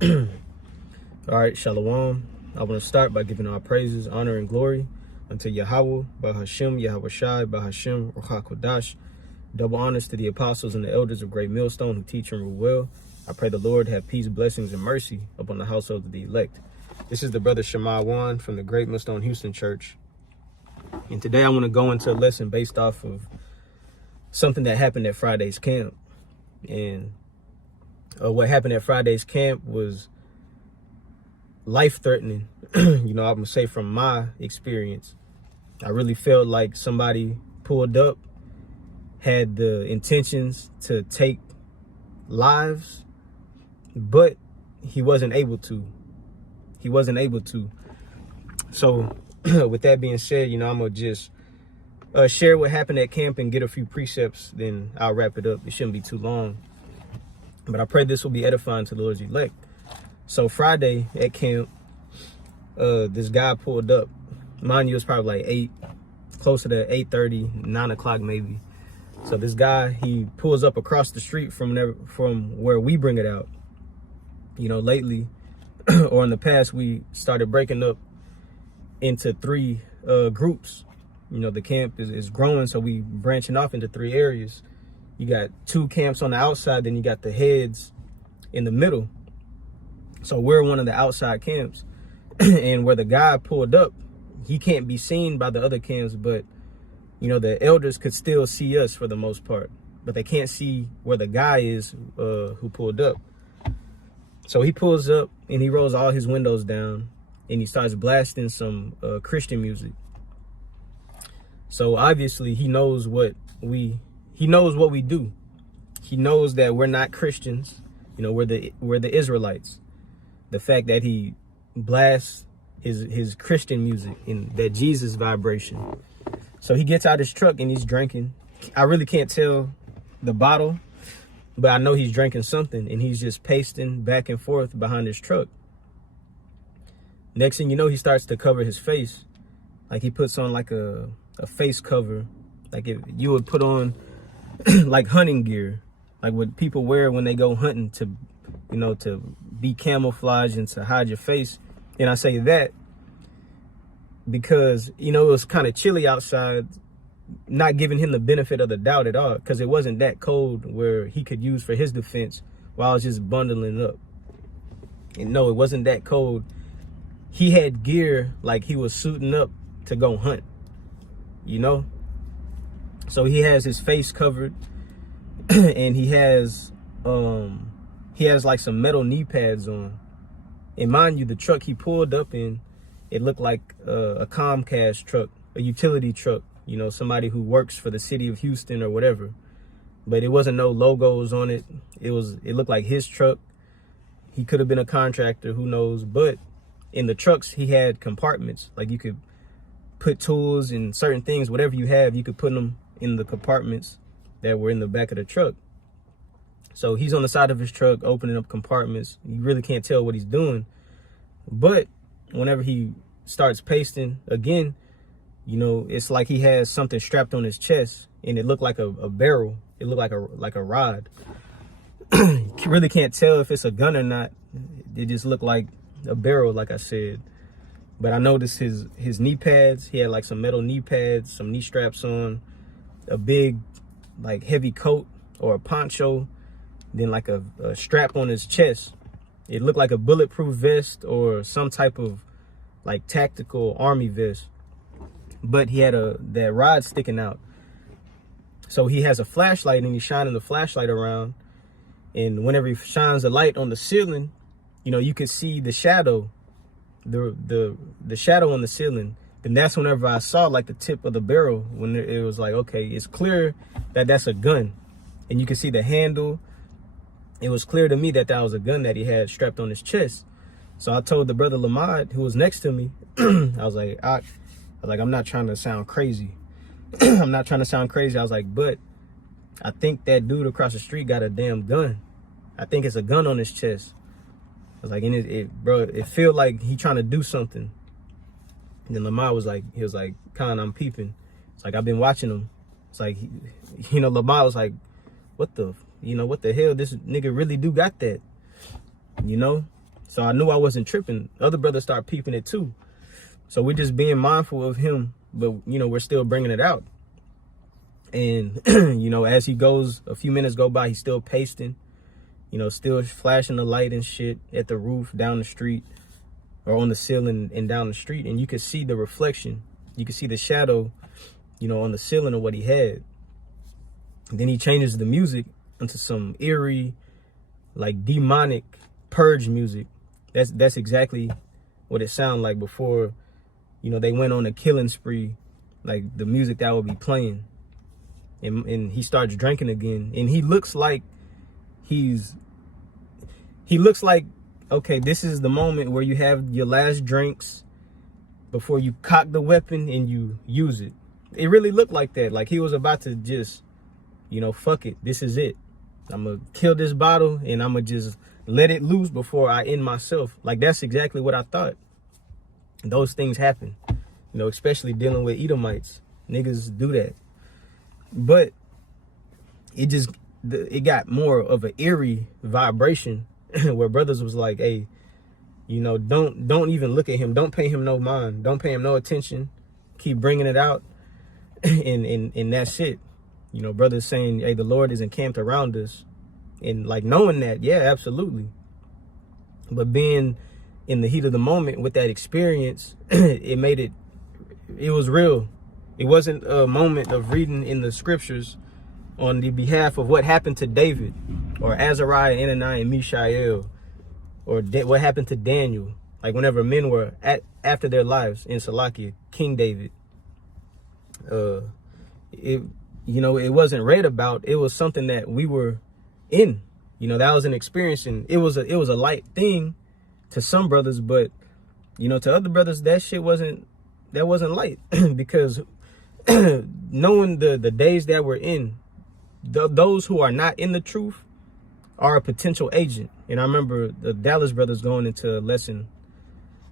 All right, Shalom. I want to start by giving our praises, honor, and glory unto Yahweh, Bahashem, Yahweh Shai, Bahashem, Ruach HaKodash. Double honors to the apostles and the elders of Great Millstone who teach and rule well. I pray the Lord have peace, blessings, and mercy upon the household of the elect. This is the brother SHAMIWAN from the Great Millstone Houston Church. And today I want to go into a lesson based off of something that happened at Friday's camp. And what happened at Friday's camp was life-threatening. I'm gonna say from my experience, I really felt like somebody pulled up, had the intentions to take lives, but he wasn't able to. So with that being said, I'm gonna just share what happened at camp and get a few precepts, then I'll wrap it up. It shouldn't be too long, but I pray this will be edifying to the Lord's elect. So Friday at camp, this guy pulled up. Mind you, it's probably like closer to 8:30, 9 o'clock maybe. So this guy, he pulls up across the street from where we bring it out. Lately, or in the past, we started breaking up into 3 groups. The camp is growing, so we branching off into 3 areas. You got 2 camps on the outside, then you got the heads in the middle. So we're one of the outside camps. And where the guy pulled up, he can't be seen by the other camps, but the elders could still see us for the most part, but they can't see where the guy is who pulled up. So he pulls up and he rolls all his windows down and he starts blasting some Christian music. So obviously he knows what we do. He knows that we're not Christians. We're the Israelites. The fact that he blasts his Christian music and that Jesus vibration. So he gets out his truck and he's drinking. I really can't tell the bottle, but I know he's drinking something, and he's just pacing back and forth behind his truck. Next thing you know, he starts to cover his face. Like he puts on like a face cover, like if you would put on like hunting gear, like what people wear when they go hunting to be camouflaged and to hide your face. And I say that because, it was kind of chilly outside, not giving him the benefit of the doubt at all, because it wasn't that cold where he could use for his defense while I was just bundling up. And no, it wasn't that cold. He had gear like he was suiting up to go hunt, So he has his face covered and he has like some metal knee pads on. And mind you, the truck he pulled up in, it looked like a Comcast truck, a utility truck, somebody who works for the city of Houston or whatever. But it wasn't no logos on it. It looked like his truck. He could have been a contractor, who knows. But in the trucks, he had compartments. Like you could put tools and certain things, whatever you have, you could put them in the compartments that were in the back of the truck. So he's on the side of his truck, opening up compartments. You really can't tell what he's doing. But whenever he starts pacing again, it's like he has something strapped on his chest, and it looked like a barrel. It looked like a rod. You really can't tell if it's a gun or not. It just looked like a barrel, like I said. But I noticed his knee pads. He had like some metal knee pads, some knee straps on, a big like heavy coat or a poncho, then like a strap on his chest. It looked like a bulletproof vest or some type of like tactical army vest, but he had that rod sticking out. So he has a flashlight and he's shining the flashlight around, and whenever he shines a light on the ceiling, you could see the shadow, the shadow on the ceiling. Then that's whenever I saw like the tip of the barrel, when it was like, okay, it's clear that that's a gun, and you can see the handle. It was clear to me that was a gun that he had strapped on his chest. So I told the brother Lamad, who was next to me, I was like, I'm not trying to sound crazy. I was like, but I think that dude across the street got a damn gun. I think it's a gun on his chest. I was like, and it feel like he trying to do something. And then Lamar was like, Khan, I'm peeping. It's like, I've been watching him. It's like, Lamar was like, what the hell? This nigga really do got that, So I knew I wasn't tripping. Other brothers start peeping it too. So we're just being mindful of him, but you know, we're still bringing it out. And, you know, as he goes, a few minutes go by, he's still pasting, you know, still flashing the light and shit at the roof, down the street, or on the ceiling and down the street. And you could see the reflection. You could see the shadow, you know, on the ceiling of what he had. And then he changes the music into some eerie, like demonic purge music. That's exactly what it sounded like before, you know, they went on a killing spree, like the music that would be playing. And he starts drinking again, and he looks like okay, this is the moment where you have your last drinks before you cock the weapon and you use it. It really looked like that, like he was about to just, you know, fuck it, this is it, I'm gonna kill this bottle and I'm gonna just let it loose before I end myself. Like, that's exactly what I thought. Those things happen, you know, especially dealing with Edomites. Niggas do that. But it got more of an eerie vibration where brothers was like, hey, you know, don't even look at him. Don't pay him no mind. Don't pay him no attention. Keep bringing it out. and that's it. You know, brothers saying, hey, the Lord is encamped around us. And like knowing that, yeah, absolutely. But being in the heat of the moment with that experience, it was real. It wasn't a moment of reading in the scriptures on the behalf of what happened to David or Azariah, Ananiah, and Mishael, or what happened to Daniel. Like whenever men were after their lives in Salakia, King David. You know, it wasn't read about. It was something that we were in. You know, that was an experience, and it was a light thing to some brothers, but you know, to other brothers, that shit wasn't light because knowing the days that we're in, those who are not in the truth are a potential agent. And I remember the Dallas brothers going into a lesson,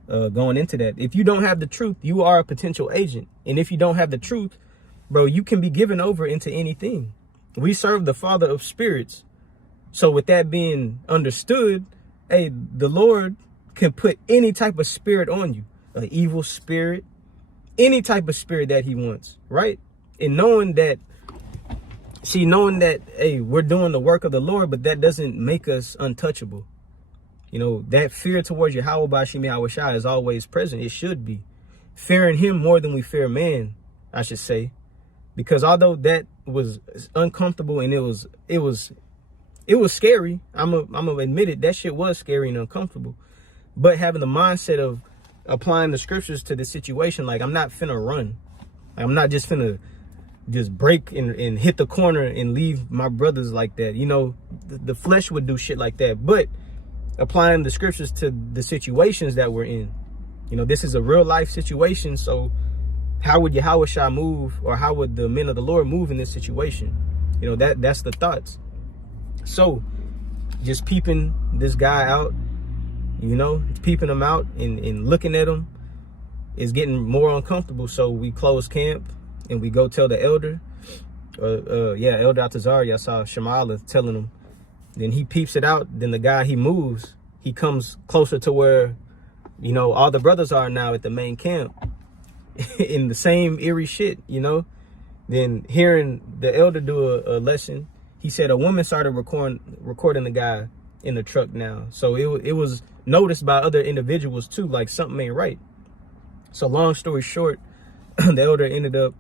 going into that. If you don't have the truth, you are a potential agent. And if you don't have the truth, bro, you can be given over into anything. We serve the Father of spirits. So with that being understood, hey, the Lord can put any type of spirit on you, an evil spirit, any type of spirit that he wants, right? And knowing that, hey, we're doing the work of the Lord, but that doesn't make us untouchable. You know, that fear towards Yahweh Bashim Yahushua is always present. It should be. Fearing him more than we fear man, I should say. Because although that was uncomfortable and it was scary, I'm gonna admit it, that shit was scary and uncomfortable. But having the mindset of applying the scriptures to the situation, like I'm not finna run. Like, I'm not just finna just break and hit the corner and leave my brothers like that. You know, the flesh would do shit like that. But applying the scriptures to the situations that we're in, you know, this is a real life situation. So how would Yahushua move, or how would the men of the Lord move in this situation? You know, that's the thoughts. So just peeping this guy out, you know, peeping him out and looking at him is getting more uncomfortable. So we close camp and we go tell the elder, Elder Altazari, I saw Shemala telling him. Then he peeps it out. Then the guy, he moves. He comes closer to where, you know, all the brothers are now at the main camp in the same eerie shit, you know. Then hearing the elder do a lesson, he said a woman started recording the guy in the truck now. So it was noticed by other individuals too, like something ain't right. So long story short, the elder ended up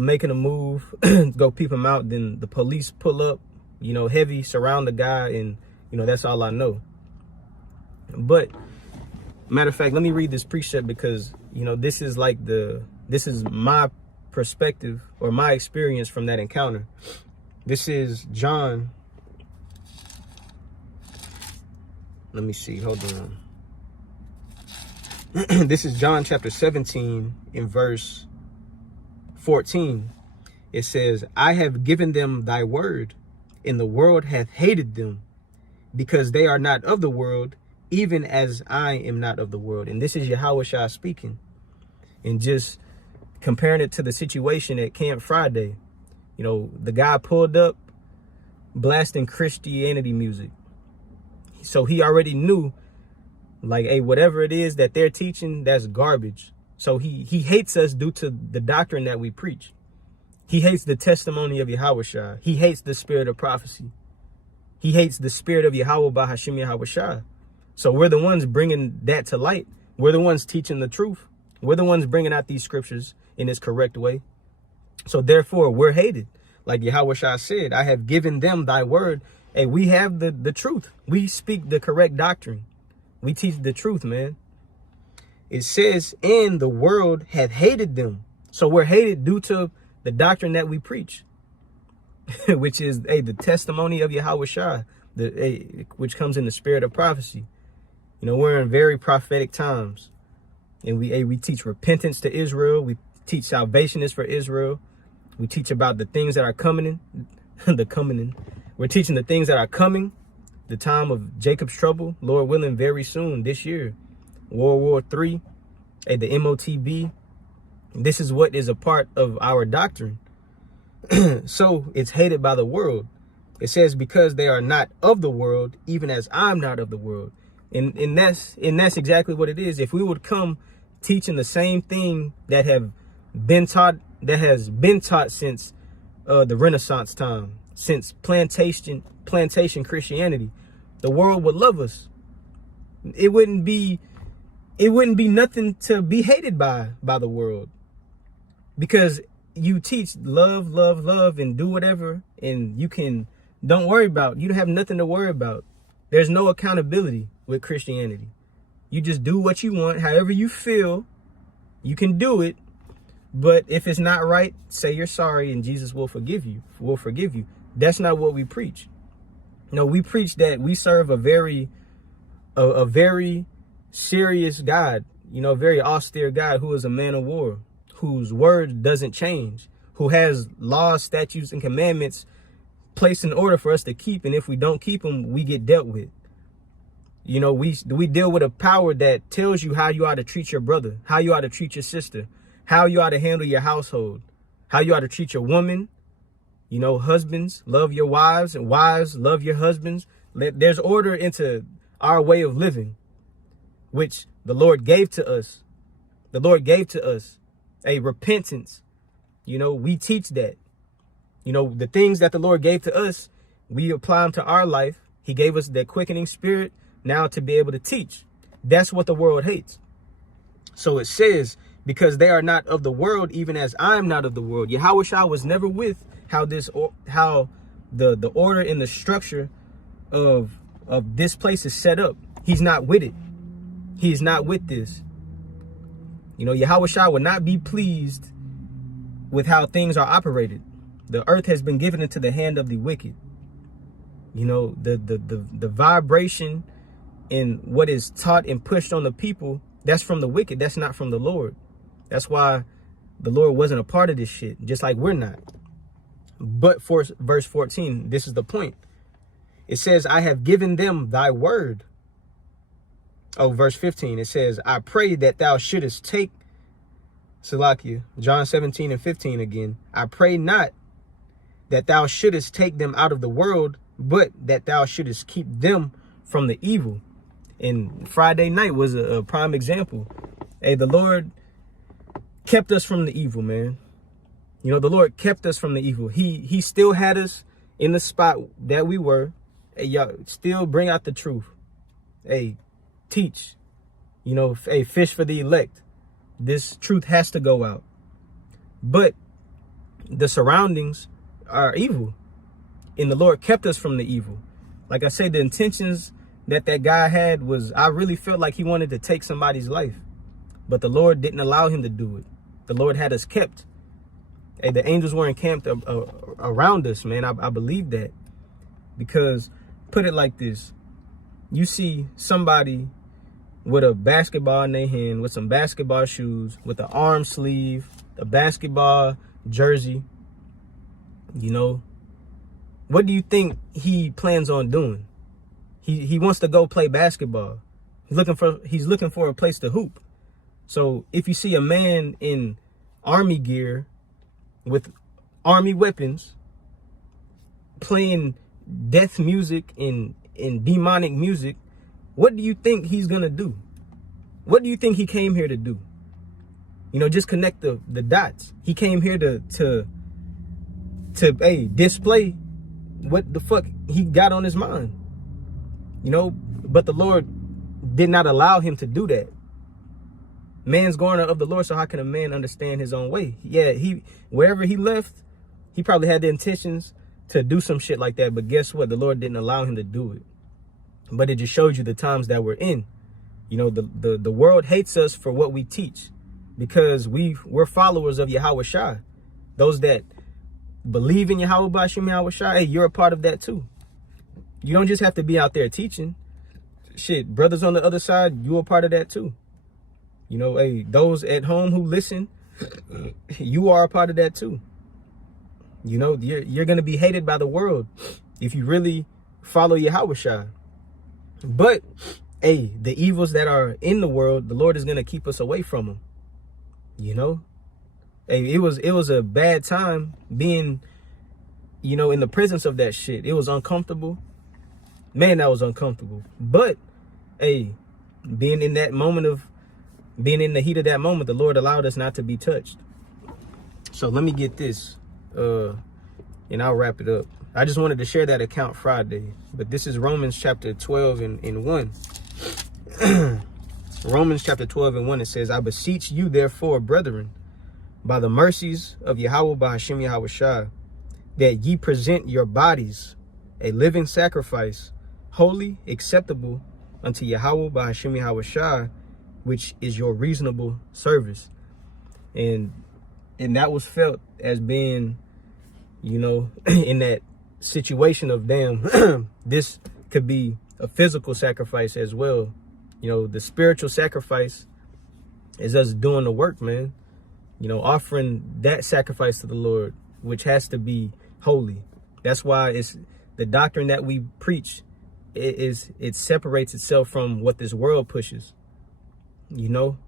making a move, go peep him out. Then the police pull up, you know, heavy, surround the guy, and you know, that's all I know. But matter of fact, let me read this precept because, you know, this is my perspective or my experience from that encounter. This is John. Let me see. Hold on. This is John chapter 17 in verse 14. It says, I have given them thy word, and the world hath hated them, because they are not of the world, even as I am not of the world. And this is Yahushua speaking. And just comparing it to the situation at Camp Friday. You know, the guy pulled up blasting Christianity music. So he already knew Like, hey, whatever it is that they're teaching, that's garbage. So he hates us due to the doctrine that we preach. He hates the testimony of Yahushua. He hates the spirit of prophecy. He hates the spirit of Yahweh Bahashim Yahushua. So we're the ones bringing that to light. We're the ones teaching the truth. We're the ones bringing out these scriptures in its correct way. So therefore, we're hated. Like Yahushua said, I have given them thy word. Hey, we have the truth. We speak the correct doctrine. We teach the truth, man. It says, and the world hath hated them. So we're hated due to the doctrine that we preach, which is the testimony of Yahushua, which comes in the spirit of prophecy. You know, we're in very prophetic times, and we teach repentance to Israel. We teach salvation is for Israel. We teach about the things that are coming in, We're teaching the things that are coming, the time of Jacob's trouble, Lord willing, very soon this year. World War III, the MOTB. This is what is a part of our doctrine. So it's hated by the world. It says, because they are not of the world, even as I'm not of the world. And that's exactly what it is. If we would come teaching the same thing that has been taught since the Renaissance time, since plantation Christianity, the world would love us. It wouldn't be nothing to be hated by the world, because you teach love, love, love, and do whatever, and you don't have nothing to worry about. There's no accountability with Christianity. You just do what you want, however you feel, you can do it. But if it's not right, say you're sorry and Jesus will forgive you. That's not what we preach. No, we preach that we serve a very serious God, a very austere God who is a man of war, whose word doesn't change, who has laws, statutes, and commandments placed in order for us to keep. And if we don't keep them, we get dealt with. We deal with a power that tells you how you ought to treat your brother, how you ought to treat your sister, how you ought to handle your household, how you ought to treat your woman. Husbands, love your wives, and wives, love your husbands. There's order into our way of living, which the Lord gave to us. The Lord gave to us a repentance. We teach that. The things that the Lord gave to us, we apply them to our life. He gave us that quickening spirit now to be able to teach. That's what the world hates. So it says, because they are not of the world, even as I am not of the world. Yahushua was never with how the order and the structure of this place is set up. He's not with it. He is not with this. Yahushua would not be pleased with how things are operated. The earth has been given into the hand of the wicked. The vibration in what is taught and pushed on the people, that's from the wicked. That's not from the Lord. That's why the Lord wasn't a part of this shit, just like we're not. But for verse 14, this is the point. It says, I have given them thy word. Oh, verse 15, it says, I pray that thou shouldest take, Salakia, John 17 and 15 again. I pray not that thou shouldest take them out of the world, but that thou shouldest keep them from the evil. And Friday night was a prime example. Hey, the Lord kept us from the evil, man. The Lord kept us from the evil. He still had us in the spot that we were. Hey, y'all, still bring out the truth. Hey, teach. Hey, fish for the elect. This truth has to go out. But the surroundings are evil. And the Lord kept us from the evil. Like I said, the intentions that guy had was, I really felt like he wanted to take somebody's life. But the Lord didn't allow him to do it. The Lord had us kept. Hey, the angels were encamped around us, man. I believe that. Because, put it like this. You see somebody with a basketball in their hand, with some basketball shoes, with an arm sleeve, a basketball jersey. What do you think he plans on doing? He wants to go play basketball. He's looking for a place to hoop. So if you see a man in army gear with army weapons playing death music and demonic music, What do you think he's going to do? What do you think he came here to do? You know, just connect the dots. He came here to display what the fuck he got on his mind. You know, but the Lord did not allow him to do that. Man's going of the Lord, so how can a man understand his own way? Yeah, wherever he left, he probably had the intentions to do some shit like that. But guess what? The Lord didn't allow him to do it. But it just shows you the times that we're in. You know, the world hates us for what we teach, because we're followers of Yahweh Shai. Those that believe in Yahweh Bashim Yahweh Shai, hey, you're a part of that too. You don't just have to be out there teaching. Shit, brothers on the other side, you're a part of that too. You know, hey, those at home who listen, you are a part of that too. You know, you're going to be hated by the world if you really follow Yahweh Shai. But, hey, the evils that are in the world, the Lord is going to keep us away from them. You know, hey, it was a bad time being, you know, in the presence of that shit. It was uncomfortable. Man, that was uncomfortable. But, hey, being in the heat of that moment, the Lord allowed us not to be touched. So let me get this, and I'll wrap it up. I just wanted to share that account Friday, but this is Romans chapter 12 and 1. Romans chapter 12 and 1, it says, I beseech you, therefore, brethren, by the mercies of Yahweh Bashim Yahweh Shai, that ye present your bodies a living sacrifice, holy, acceptable unto Yahweh Bashim Yahweh Shai, which is your reasonable service. And that was felt as being, you know, in that situation of, damn, this could be a physical sacrifice as well. You know, the spiritual sacrifice is us doing the work, man. You know, offering that sacrifice to the Lord, which has to be holy. That's why it's the doctrine that we preach. It separates itself from what this world pushes. You know,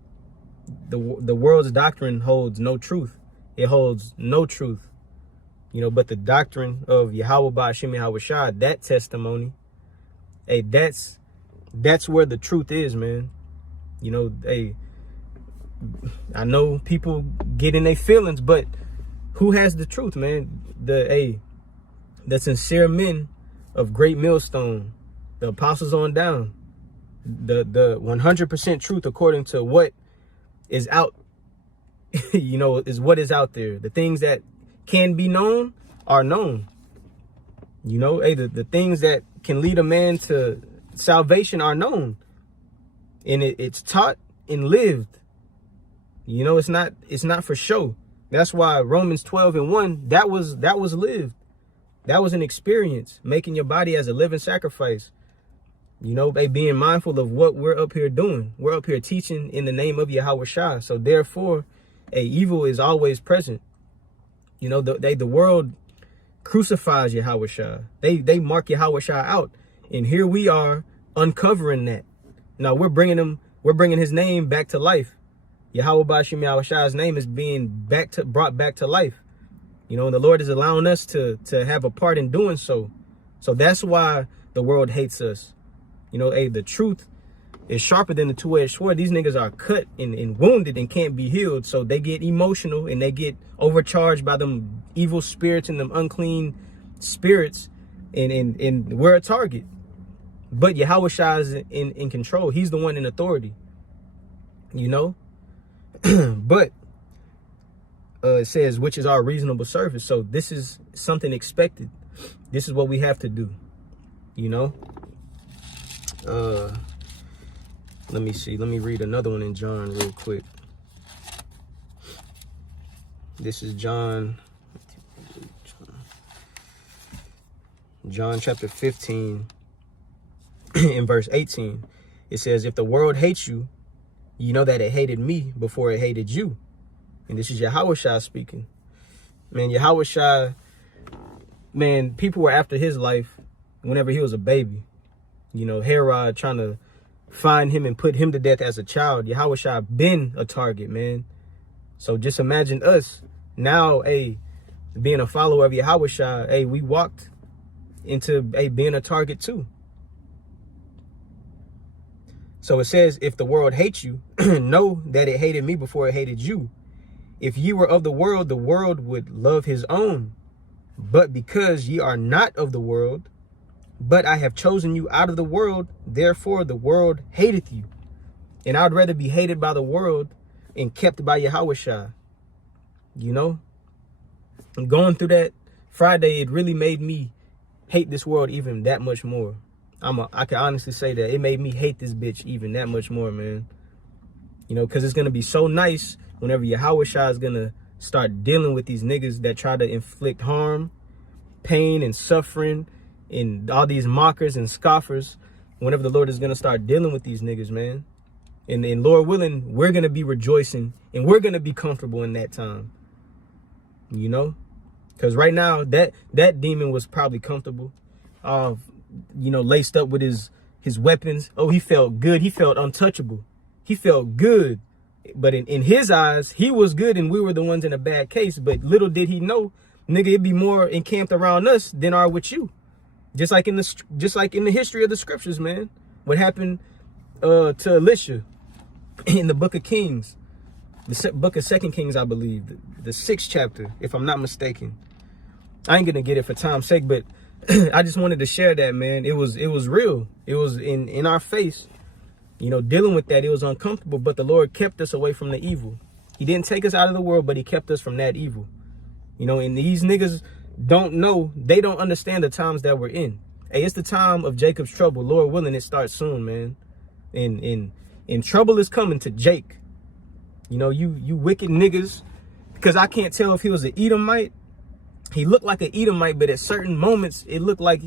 the world's doctrine holds no truth. It holds no truth. You know, but the doctrine of Yahweh Ba'ashim Yahweh Shai, that testimony, hey, that's where the truth is, man. You know, hey, I know people get in their feelings, but who has the truth, man? The sincere men of Great Millstone, the apostles on down, the 100% truth according to what is out, you know, is what is out there. The things that can be known are known. You know, hey, the things that can lead a man to salvation are known. And it's taught and lived. You know, it's not for show. That's why Romans 12 and 1, that was lived. That was an experience, making your body as a living sacrifice. You know, being mindful of what we're up here doing. We're up here teaching in the name of Yahweh Shai. So therefore, evil is always present. You know, the world crucifies Yahweh Shai. They mark Yahweh Shai out. And here we are uncovering that. Now we're bringing his name back to life. Yahweh Bashim Yahweh Shai's name is being brought back to life. You know, and the Lord is allowing us to have a part in doing so. So that's why the world hates us. You know, the truth is sharper than the two-edged sword. These niggas are cut and wounded and can't be healed. So they get emotional and they get overcharged by them evil spirits and them unclean spirits. And we're a target. But Yahweh Shai is in control. He's the one in authority. You know? But it says, which is our reasonable service. So this is something expected. This is what we have to do. You know? Let me see. Let me read another one in John real quick. This is John chapter 15 in verse 18. It says, if the world hates you, you know that it hated me before it hated you. And this is Yahweh Shai speaking. Man, Yahweh Shai, man, people were after his life whenever he was a baby. You know, Herod trying to find him and put him to death as a child. Yahweh Shai been a target, man. So just imagine us now, being a follower of Yahweh Shai, we walked into being a target too. So it says, if the world hates you, know that it hated me before it hated you. If ye were of the world would love his own. But because ye are not of the world, but I have chosen you out of the world, therefore the world hateth you. And I'd rather be hated by the world and kept by Yahushua. You know, and going through that Friday, it really made me hate this world even that much more. I can honestly say that it made me hate this bitch even that much more, man. You know, because it's going to be so nice whenever Yahushua is going to start dealing with these niggas that try to inflict harm, pain, and suffering, and all these mockers and scoffers. Whenever the Lord is going to start dealing with these niggas, man. And Lord willing, we're going to be rejoicing and we're going to be comfortable in that time. You know, because right now that demon was probably comfortable, you know, laced up with his weapons. Oh, he felt good. He felt untouchable. He felt good. But in his eyes, he was good and we were the ones in a bad case. But little did he know, nigga, it'd be more encamped around us than are with you. Just like in the history of the scriptures, man. What happened to Elisha in the book of Kings, the book of 2 Kings, I believe, the 6th chapter, if I'm not mistaken. I ain't gonna get it for time's sake, but I just wanted to share that, man. It was real. It was in our face. You know, dealing with that, it was uncomfortable, but the Lord kept us away from the evil. He didn't take us out of the world, but he kept us from that evil. You know, and these niggas don't know, they don't understand the times that we're in. Hey, it's the time of Jacob's trouble. Lord willing, it starts soon, man. And trouble is coming to Jake. You know, you wicked niggas, because I can't tell if he was an Edomite. He looked like an Edomite, but at certain moments, it looked like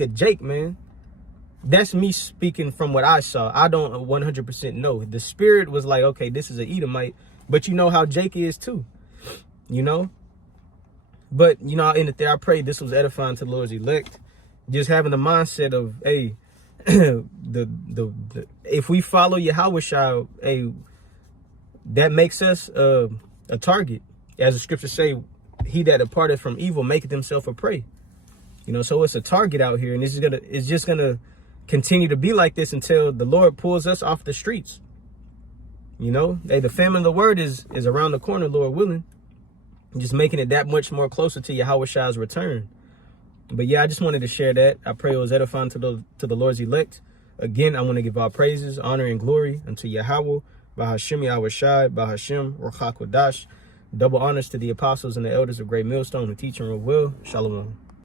a Jake, man. That's me speaking from what I saw. I don't 100% know. The spirit was like, okay, this is an Edomite, but you know how Jake is too, you know? But, you know, in the I pray this was edifying to the Lord's elect. Just having the mindset of, hey, if we follow Yahushua, hey, that makes us a target. As the scriptures say, he that departed from evil maketh himself a prey. You know, so it's a target out here, and it's just gonna continue to be like this until the Lord pulls us off the streets. You know, hey, the famine of the word is around the corner, Lord willing. Just making it that much more closer to Yahushua's return. But yeah, I just wanted to share that. I pray it was edifying to the Lord's elect. Again, I want to give all praises, honor, and glory unto Yahweh, Bahashim Yahushai, Bahashim Ruach HaKodesh. Double honors to the apostles and the elders of Great Millstone who teach and will. Shalom.